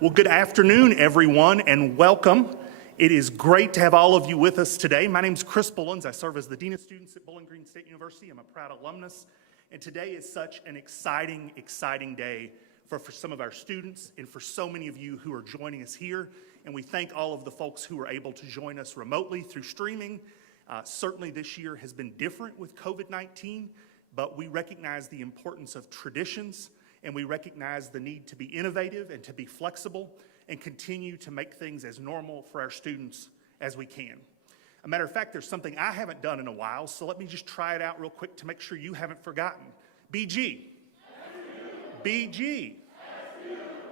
Well, good afternoon, everyone, and welcome. It is great to have all of you with us today. My name is Chris Bollins. I serve as the Dean of Students at Bowling Green State University. I'm a proud alumnus, and today is such an exciting day for some of our students and for so many of you who are joining us here. And we thank all of the folks who are able to join us remotely through streaming. Certainly this year has been different with COVID-19, but we recognize the importance of traditions, and we recognize the need to be innovative and to be flexible and continue to make things as normal for our students as we can. A matter of fact, there's something I haven't done in a while, so let me just try it out real quick to make sure you haven't forgotten. BG. BG.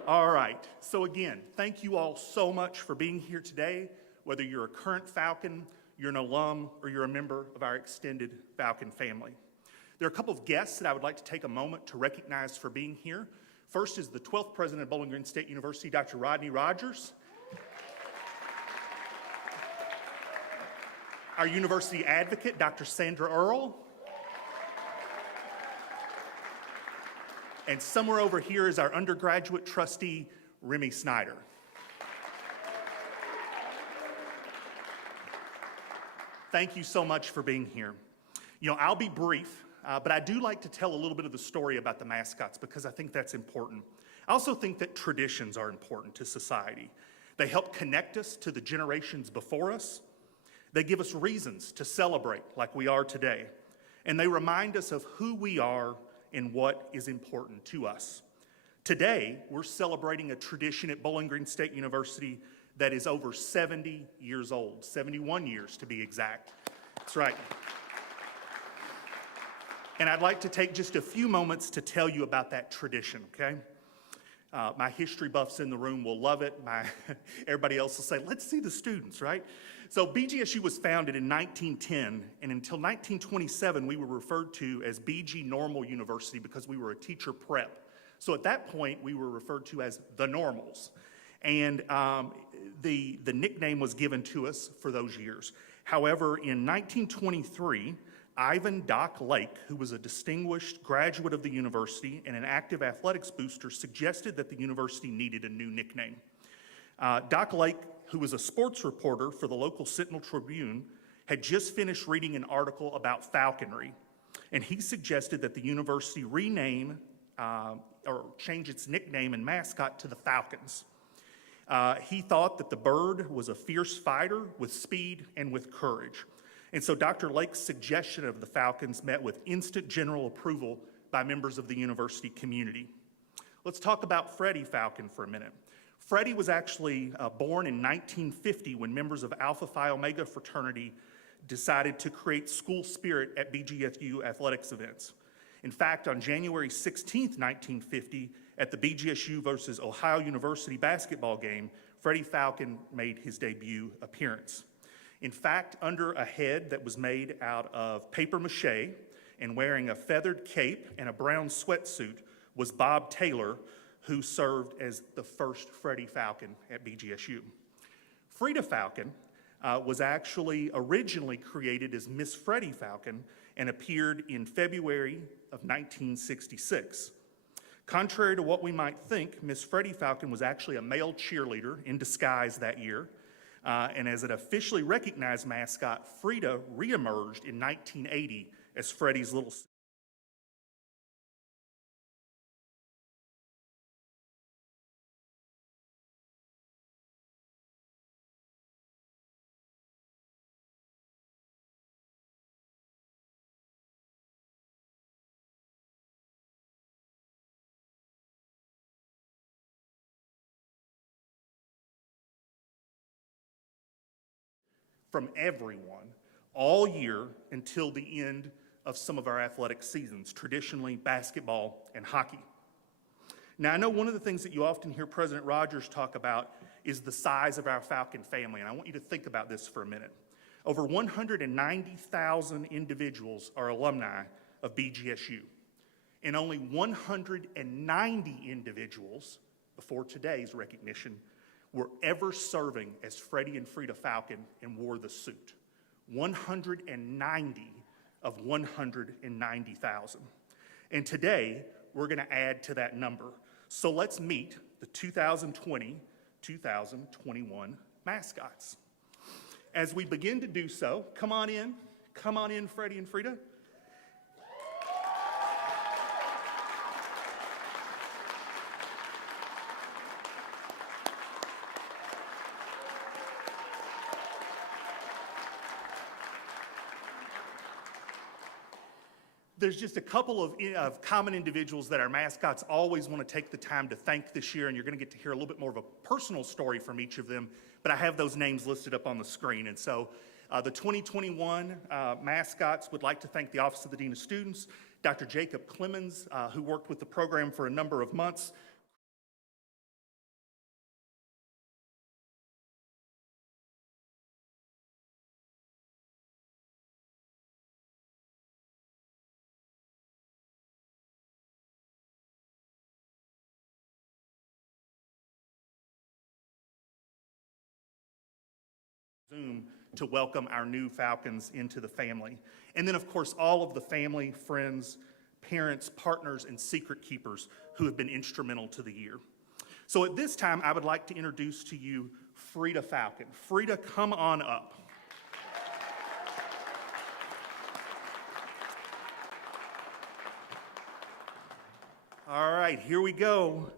All right, so again, thank you all so much for being here today, whether you're a current Falcon, you're an alum, or you're a member of our extended Falcon family. There are a couple of guests that I would like to take a moment to recognize for being here. First is the 12th president of Bowling Green State University, Dr. Rodney Rogers. Our university advocate, Dr. Sandra Earle. And somewhere over here is our undergraduate trustee, Remy Snyder. Thank you so much for being here. You know, I'll be brief. But I do like to tell a little bit of the story about the mascots because I think that's important. I also think that traditions are important to society. They help connect us to the generations before us. They give us reasons to celebrate like we are today. And they remind us of who we are and what is important to us. Today, we're celebrating a tradition at Bowling Green State University that is over 70 years old, 71 years to be exact. That's right. And I'd like to take just a few moments to tell you about that tradition, okay? My history buffs in the room will love it. Everybody else will say, let's see the students, right? So BGSU was founded in 1910, and until 1927, we were referred to as BG Normal University because we were a teacher prep. So at that point, we were referred to as the Normals. And the nickname was given to us for those years. However, in 1923, Ivan Doc Lake, who was a distinguished graduate of the university and an active athletics booster, suggested that the university needed a new nickname. Doc Lake, who was a sports reporter for the local Sentinel Tribune, had just finished reading an article about falconry, and he suggested that the university rename or change its nickname and mascot to the Falcons. He thought that the bird was a fierce fighter with speed and with courage. And so Dr. Lake's suggestion of the Falcons met with instant general approval by members of the university community. Let's talk about Freddie Falcon for a minute. Freddie was actually born in 1950 when members of Alpha Phi Omega fraternity decided to create school spirit at BGSU athletics events. In fact, on January 16th, 1950, at the BGSU versus Ohio University basketball game, Freddie Falcon made his debut appearance. In fact, under a head that was made out of paper mache and wearing a feathered cape and a brown sweatsuit was Bob Taylor, who served as the first Freddie Falcon at BGSU. Frida Falcon was actually originally created as Miss Freddie Falcon and appeared in February of 1966. Contrary to what we might think, Miss Freddie Falcon was actually a male cheerleader in disguise that year. And as an officially recognized mascot, Frida reemerged in 1980 as Freddie's little sister. From everyone all year until the end of some of our athletic seasons, traditionally basketball and hockey. Now, I know one of the things that you often hear President Rogers talk about is the size of our Falcon family, and I want you to think about this for a minute. Over 190,000 individuals are alumni of BGSU, and only 190 individuals, before today's recognition, were ever serving as Freddie and Frieda Falcon and wore the suit. 190 of 190,000. And today, we're gonna add to that number. So let's meet the 2020-2021 mascots. As we begin to do so, come on in, Freddie and Frieda. There's just a couple of common individuals that our mascots always want to take the time to thank this year, and you're going to get to hear a little bit more of a personal story from each of them, but I have those names listed up on the screen. And so the 2021 mascots would like to thank the Office of the Dean of Students, Dr. Jacob Clemens, who worked with the program for a number of months, Zoom to welcome our new Falcons into the family. And then, of course, all of the family, friends, parents, partners, and secret keepers who have been instrumental to the year. So at this time, I would like to introduce to you Frida Falcon. Frida, come on up. All right, here we go.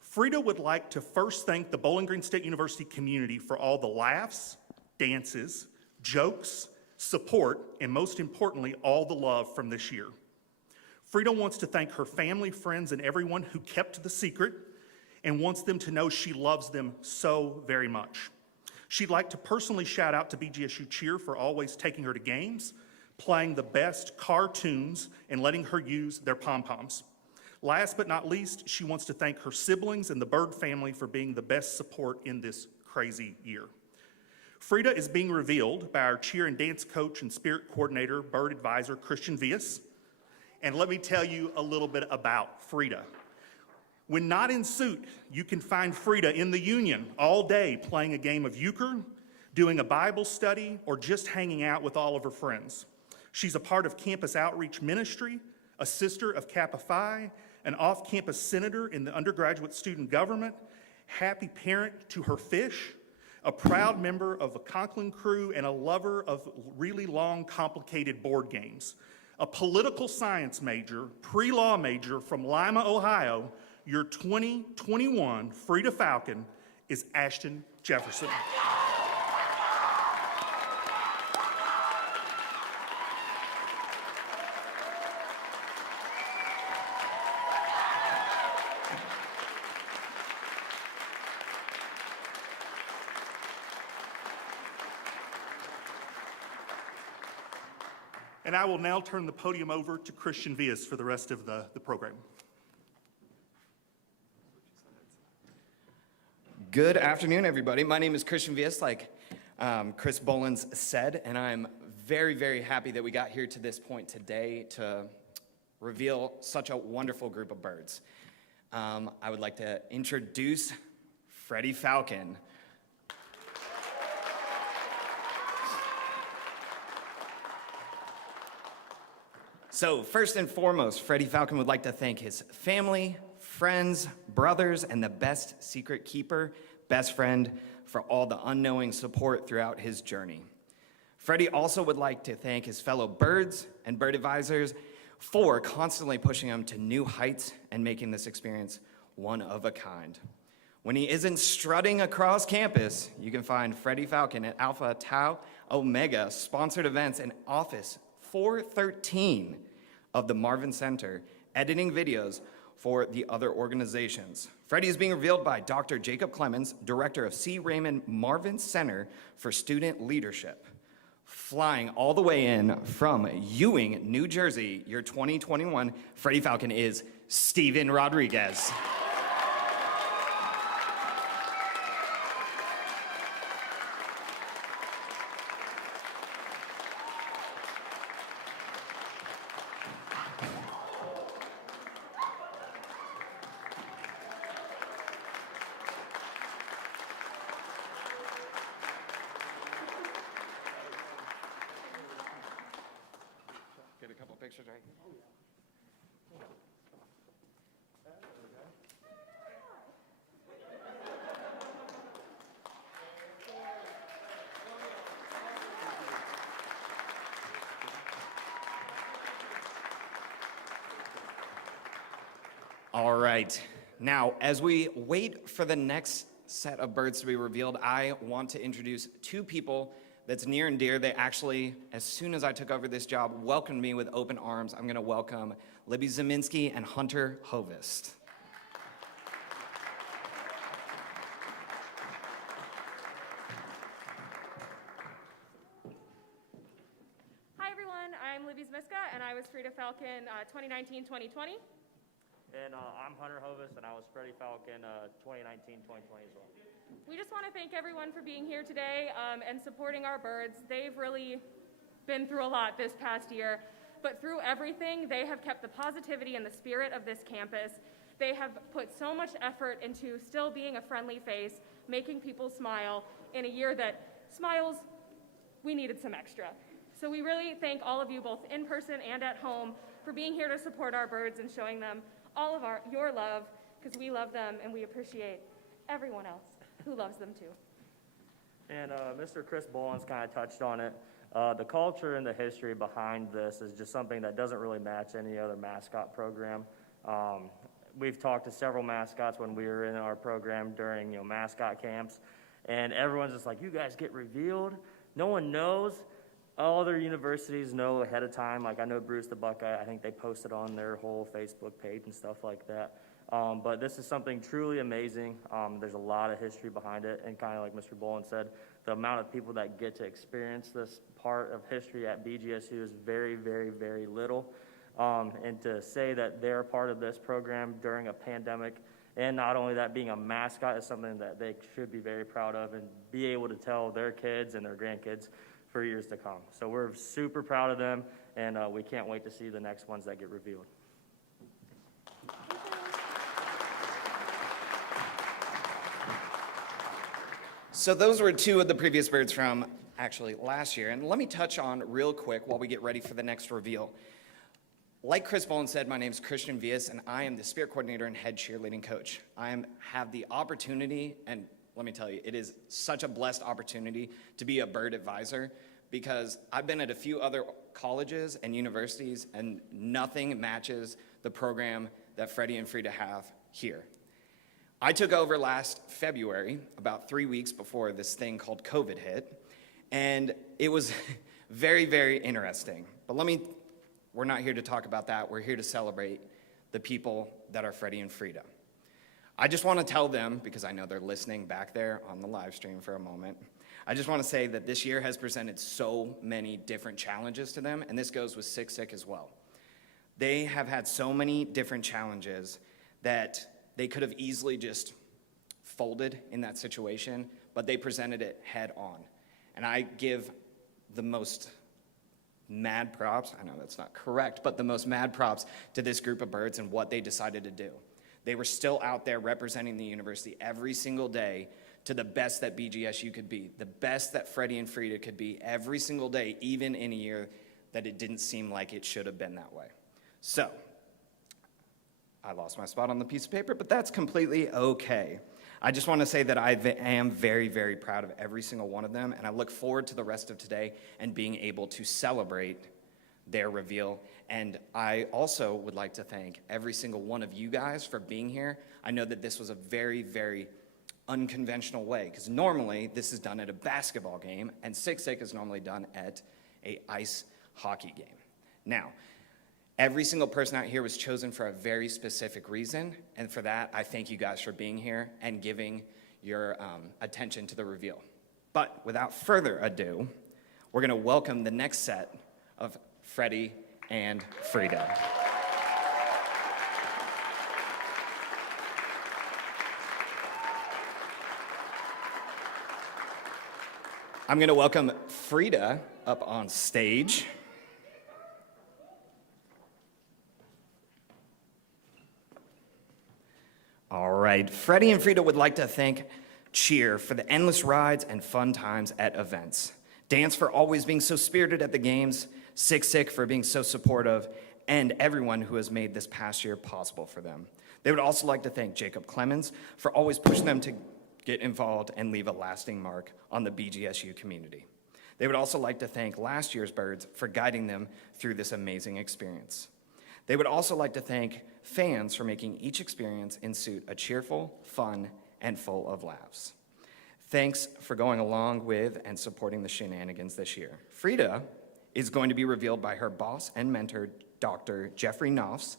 Frida would like to first thank the Bowling Green State University community for all the laughs, dances, jokes, support, and most importantly, all the love from this year. Frida wants to thank her family, friends, and everyone who kept the secret and wants them to know she loves them so very much. She'd like to personally shout out to BGSU Cheer for always taking her to games, playing the best cartoons, and letting her use their pom-poms. Last but not least, she wants to thank her siblings and the Bird family for being the best support in this crazy year. Frida is being revealed by our cheer and dance coach and spirit coordinator, bird advisor, Christian Vias. And let me tell you a little bit about Frida. When not in suit, you can find Frida in the Union all day playing a game of euchre, doing a Bible study, or just hanging out with all of her friends. She's a part of campus outreach ministry, a sister of Kappa Phi, an off-campus senator in the undergraduate student government, happy parent to her fish, a proud member of the Conklin crew, and a lover of really long, complicated board games. A political science major, pre-law major from Lima, Ohio, your 2021 Frida Falcon is Ashton Jefferson. And I will now turn the podium over to Christian Vias for the rest of the program. Good afternoon, everybody. My name is Christian Vias, like Chris Bollins said, and I'm very, very happy that we got here to this point today to reveal such a wonderful group of birds. I would like to introduce Freddy Falcon. So first and foremost, Freddie Falcon would like to thank his family, friends, brothers, and the best secret keeper, best friend, for all the unknowing support throughout his journey. Freddie also would like to thank his fellow birds and bird advisors for constantly pushing him to new heights and making this experience one of a kind. When he isn't strutting across campus, you can find Freddie Falcon at Alpha Tau Omega sponsored events in Office 413 of the Marvin Center, editing videos for the other organizations. Freddie is being revealed by Dr. Jacob Clemens, director of C. Raymond Marvin Center for Student Leadership. Flying all the way in from Ewing, New Jersey, your 2021 Freddie Falcon is Steven Rodriguez. Get a couple pictures right here. All right. Now, as we wait for the next set of birds to be revealed, I want to introduce two people that's near and dear. They actually, as soon as I took over this job, welcomed me with open arms. I'm going to welcome Libby Zeminski and Hunter Hovest. Hi everyone, I'm Libby's Mascot, and I was Frida Falcon 2019-2020. And I'm Hunter Hovest, and I was Freddy Falcon 2019-2020 as well. We just want to thank everyone for being here today and supporting our birds. They've really been through a lot this past year, but through everything, they have kept the positivity and the spirit of this campus. They have put so much effort into still being a friendly face, making people smile in a year that smiles, we needed some extra. So we really thank all of you, both in person and at home, for being here to support our birds and showing them all of your love, because we love them and we appreciate everyone else who loves them too. And Mr. Chris Bollins kind of touched on it. The culture and the history behind this is just something that doesn't really match any other mascot program. We've talked to several mascots when we were in our program during mascot camps, and everyone's just like, you guys get revealed? No one knows. All other universities know ahead of time. Like I know Bruce the Buckeye, I think they posted on their whole Facebook page and stuff like that. But this is something truly amazing. There's a lot of history behind it, and kind of like Mr. Bollins said, the amount of people that get to experience this part of history at BGSU is very, very, very little. And to say that they're part of this program during a pandemic, and not only that, being a mascot is something that they should be very proud of and be able to tell their kids and their grandkids for years to come. So we're super proud of them, and we can't wait to see the next ones that get revealed. So those were two of the previous birds from actually last year. And let me touch on real quick while we get ready for the next reveal. Like Chris Bollins said, my name is Christian Vias, and I am the spirit coordinator and head cheerleading coach. Have the opportunity, and let me tell you, it is such a blessed opportunity to be a bird advisor, because I've been at a few other colleges and universities, and nothing matches the program that Freddie and Frieda have here. I took over last February, about 3 weeks before this thing called COVID hit, and it was very, very interesting. But we're not here to talk about that. We're here to celebrate the people that are Freddie and Frieda. I just want to tell them, because I know they're listening back there on the live stream for a moment, I just want to say that this year has presented so many different challenges to them, and this goes with Sick Sick as well. They have had so many different challenges that they could have easily just folded in that situation, but they presented it head on. And I give the most mad props, I know that's not correct, but the most mad props to this group of birds and what they decided to do. They were still out there representing the university every single day to the best that BGSU could be, the best that Freddie and Frieda could be every single day, even in a year that it didn't seem like it should have been that way. So, I lost my spot on the piece of paper, but that's completely okay. I just want to say that I am very, very proud of every single one of them, and I look forward to the rest of today and being able to celebrate their reveal. And I also would like to thank every single one of you guys for being here. I know that this was a very, very unconventional way, because normally this is done at a basketball game, and Sick Sick is normally done at an ice hockey game. Now, every single person out here was chosen for a very specific reason, and for that, I thank you guys for being here and giving your attention to the reveal. But without further ado, we're going to welcome the next set of Freddie and Frieda. I'm going to welcome Frieda up on stage. All right, Freddie and Frieda would like to thank Cheer for the endless rides and fun times at events, Dance for always being so spirited at the games, Sick Sick for being so supportive, and everyone who has made this past year possible for them. They would also like to thank Jacob Clemens for always pushing them to get involved and leave a lasting mark on the BGSU community. They would also like to thank last year's birds for guiding them through this amazing experience. They would also like to thank fans for making each experience in suit a cheerful, fun, and full of laughs. Thanks for going along with and supporting the shenanigans this year. Frida is going to be revealed by her boss and mentor, Dr. Jeffrey Knopfs.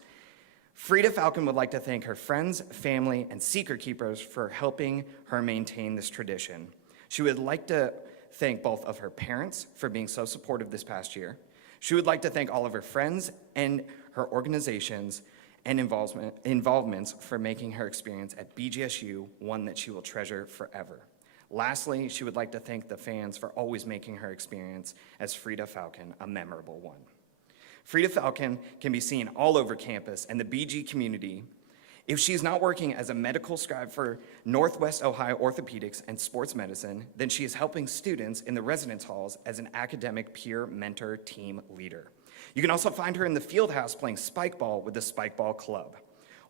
Frida Falcon would like to thank her friends, family, and secret keepers for helping her maintain this tradition. She would like to thank both of her parents for being so supportive this past year. She would like to thank all of her friends and her organizations and involvements for making her experience at BGSU one that she will treasure forever. Lastly, she would like to thank the fans for always making her experience as Frida Falcon a memorable one. Frida Falcon can be seen all over campus and the BG community. If she's not working as a medical scribe for Northwest Ohio Orthopedics and Sports Medicine, then she is helping students in the residence halls as an academic peer mentor team leader. You can also find her in the field house playing spike ball with the Spike Ball Club,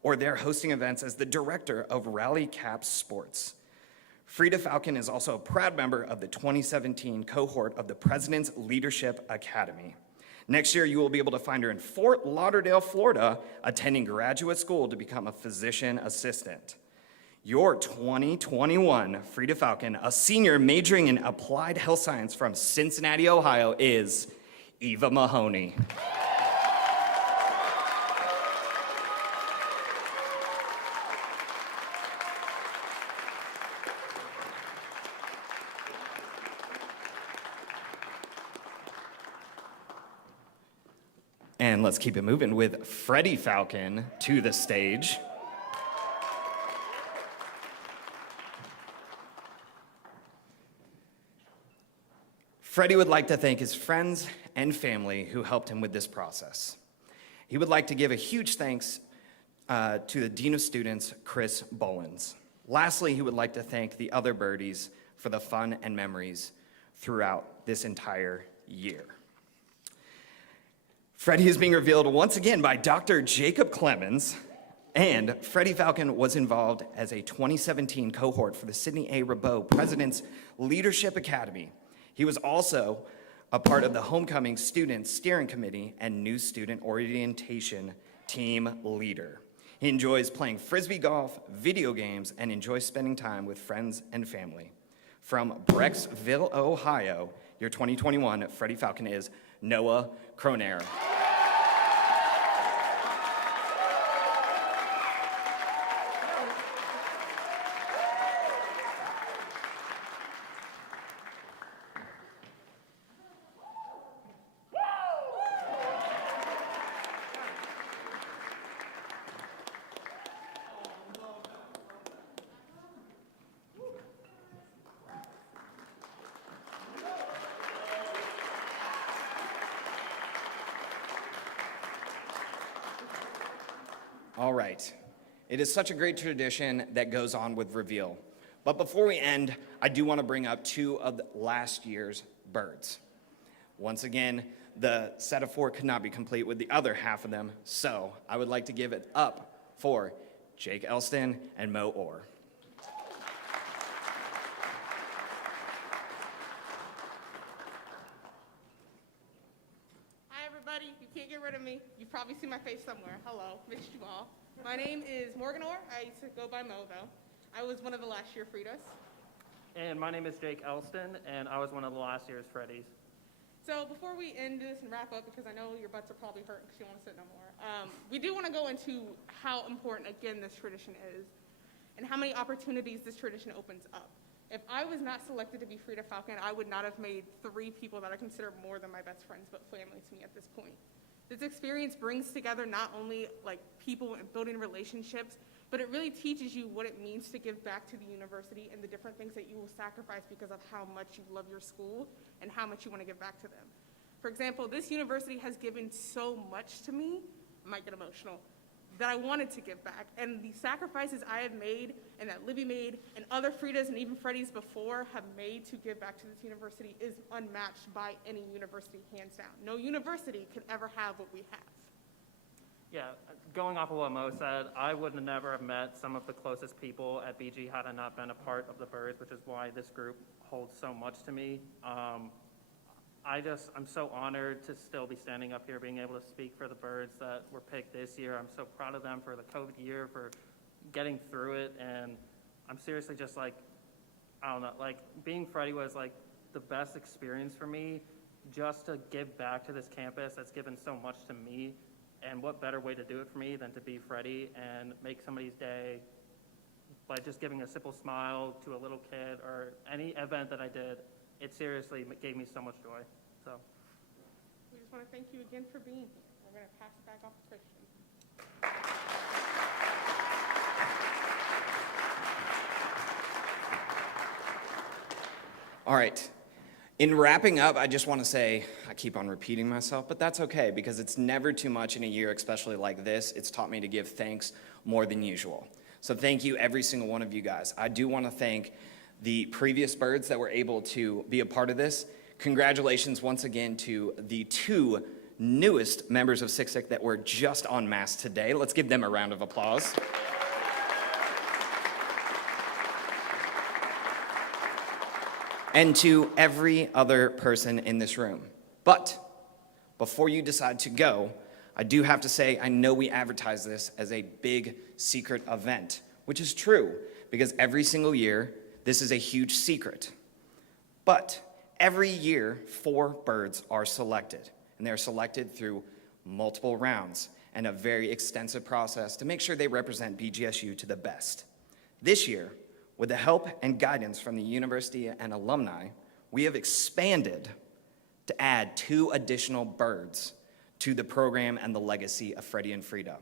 or there hosting events as the director of Rally Cap Sports. Frida Falcon is also a proud member of the 2017 cohort of the President's Leadership Academy. Next year, you will be able to find her in Fort Lauderdale, Florida, attending graduate school to become a physician assistant. Your 2021 Frida Falcon, a senior majoring in applied health science from Cincinnati, Ohio, is Eva Mahoney. And let's keep it moving with Freddie Falcon to the stage. Freddie would like to thank his friends and family who helped him with this process. He would like to give a huge thanks to the Dean of Students, Chris Bollins. Lastly, he would like to thank the other birdies for the fun and memories throughout this entire year. Freddie is being revealed once again by Dr. Jacob Clemens, and Freddie Falcon was involved as a 2017 cohort for the Sidney A. Rabot President's Leadership Academy. He was also a part of the Homecoming Student Steering Committee and New Student Orientation Team Leader. He enjoys playing frisbee golf, video games, and enjoys spending time with friends and family. From Brecksville, Ohio, your 2021 Freddie Falcon is Noah Croner. All right. It is such a great tradition that goes on with reveal. But before we end, I do want to bring up two of last year's birds. Once again, the set of four could not be complete with the other half of them, so I would like to give it up for Jake Elston and Mo Orr. Hi, everybody. You can't get rid of me. You've probably seen my face somewhere. Hello. Missed you all. My name is Morgan Orr. I used to go by Mo, though. I was one of the last year Fridas. And my name is Jake Elston, and I was one of the last year's Freddies. So before we end this and wrap up, because I know your butts are probably hurting because you don't want to sit no more, we do want to go into how important, again, this tradition is and how many opportunities this tradition opens up. If I was not selected to be Frida Falcon, I would not have made 3 people that I consider more than my best friends, but family to me at this point. This experience brings together not only like people and building relationships, but it really teaches you what it means to give back to the university and the different things that you will sacrifice because of how much you love your school and how much you want to give back to them. For example, this university has given so much to me, I might get emotional, that I wanted to give back. And the sacrifices I have made and that Libby made and other Fridas and even Freddies before have made to give back to this university is unmatched by any university, hands down. No university could ever have what we have. Yeah, going off of what Mo said, I would never have met some of the closest people at BG had I not been a part of the Birds, which is why this group holds so much to me. I'm so honored to still be standing up here, being able to speak for the birds that were picked this year. I'm so proud of them for the COVID year, for getting through it, and I'm seriously just like, I don't know, like being Freddie was like the best experience for me, just to give back to this campus that's given so much to me. And what better way to do it for me than to be Freddie and make somebody's day by just giving a simple smile to a little kid, or any event that I did. It seriously gave me so much joy. So We just want to thank you again for being here. We're going to pass it back off to Christian. All right. In wrapping up, I just want to say, I keep on repeating myself, but that's okay, because it's never too much in a year, especially like this. It's taught me to give thanks more than usual. So thank you, every single one of you guys. I do want to thank the previous birds that were able to be a part of this. Congratulations once again to the 2 newest members of Sick Sick that were just on mass today. Let's give them a round of applause. And to every other person in this room. But before you decide to go, I do have to say, I know we advertise this as a big secret event, which is true, because every single year, this is a huge secret. But every year, 4 birds are selected, and they're selected through multiple rounds and a very extensive process to make sure they represent BGSU to the best. This year, with the help and guidance from the university and alumni, we have expanded to add 2 additional birds to the program and the legacy of Freddie and Frieda.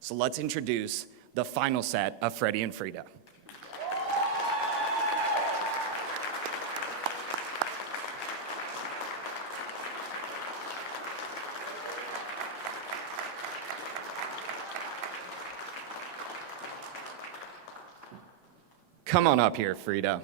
So let's introduce the final set of Freddie and Frieda. Come on up here, Frieda.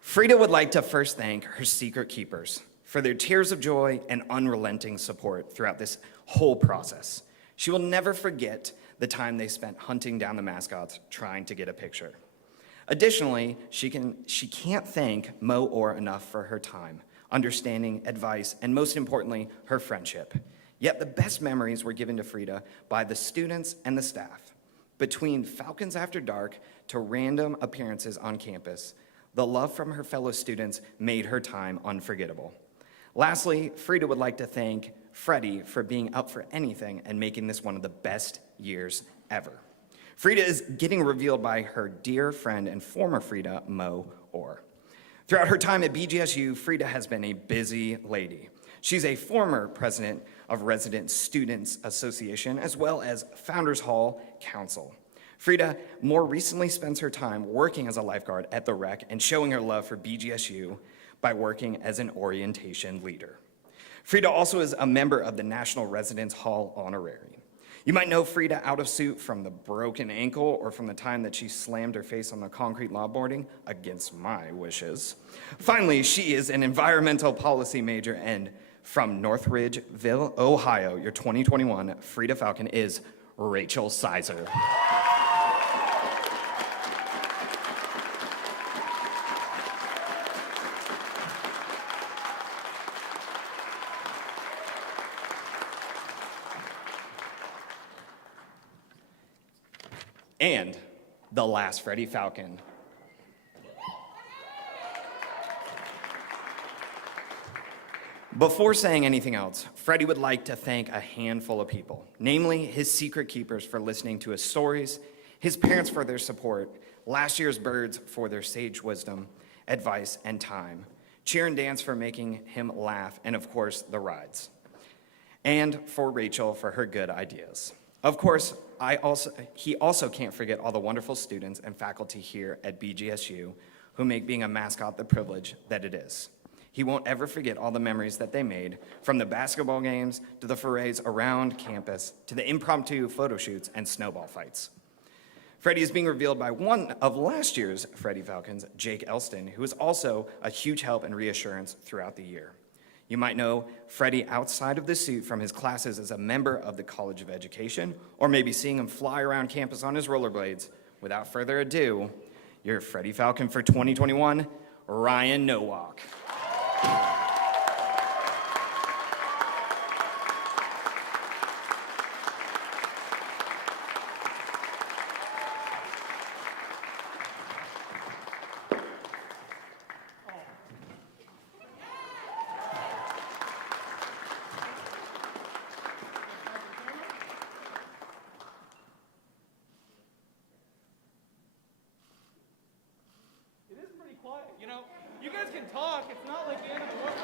Frieda would like to first thank her secret keepers for their tears of joy and unrelenting support throughout this whole process. She will never forget the time they spent hunting down the mascots trying to get a picture. Additionally, she can't thank Mo Orr enough for her time, understanding, advice, and most importantly, her friendship. Yet the best memories were given to Frieda by the students and the staff. Between Falcons After Dark to random appearances on campus, the love from her fellow students made her time unforgettable. Lastly, Frieda would like to thank Freddie for being up for anything and making this one of the best years ever. Frieda is getting revealed by her dear friend and former Frieda, Mo Orr. Throughout her time at BGSU, Frieda has been a busy lady. She's a former president of Resident Students Association, as well as Founders Hall Council. Frieda more recently spends her time working as a lifeguard at the rec and showing her love for BGSU by working as an orientation leader. Frieda also is a member of the National Residence Hall Honorary. You might know Frieda out of suit from the broken ankle or from the time that she slammed her face on the concrete lawboarding, against my wishes. Finally, she is an environmental policy major, and from Northridgeville, Ohio, your 2021 Frida Falcon is Rachel Sizer. And the last Freddy Falcon. Before saying anything else, Freddie would like to thank a handful of people, namely his secret keepers for listening to his stories, his parents for their support, last year's birds for their sage wisdom, advice, and time, Cheer and Dance for making him laugh, and of course, the rides. And for Rachel for her good ideas. Of course, he also can't forget all the wonderful students and faculty here at BGSU who make being a mascot the privilege that it is. He won't ever forget all the memories that they made, from the basketball games to the forays around campus to the impromptu photo shoots and snowball fights. Freddie is being revealed by one of last year's Freddie Falcons, Jake Elston, who is also a huge help and reassurance throughout the year. You might know Freddie outside of the suit from his classes as a member of the College of Education, or maybe seeing him fly around campus on his rollerblades. Without further ado, your Freddie Falcon for 2021, Ryan Nowak. It is pretty quiet. You know, you guys can talk. It's not like the end of the world.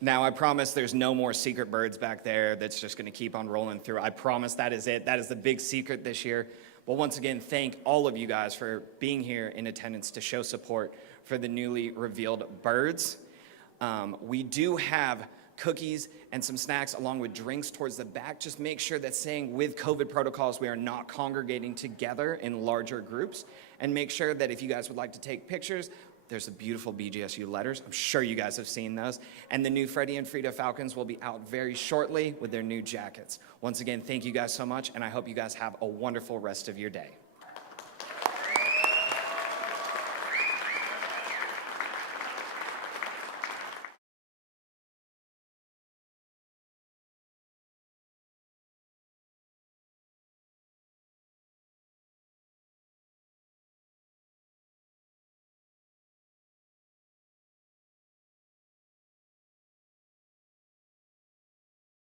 Now, I promise there's no more secret birds back there that's just going to keep on rolling through. I promise that is it. That is the big secret this year. But once again, thank all of you guys for being here in attendance to show support for the newly revealed birds. We do have cookies and some snacks along with drinks towards the back. Just make sure that saying with COVID protocols, we are not congregating together in larger groups. And make sure that if you guys would like to take pictures, there's the beautiful BGSU letters. I'm sure you guys have seen those. And the new Freddie and Frieda Falcons will be out very shortly with their new jackets. Once again, thank you guys so much, and I hope you guys have a wonderful rest of your day.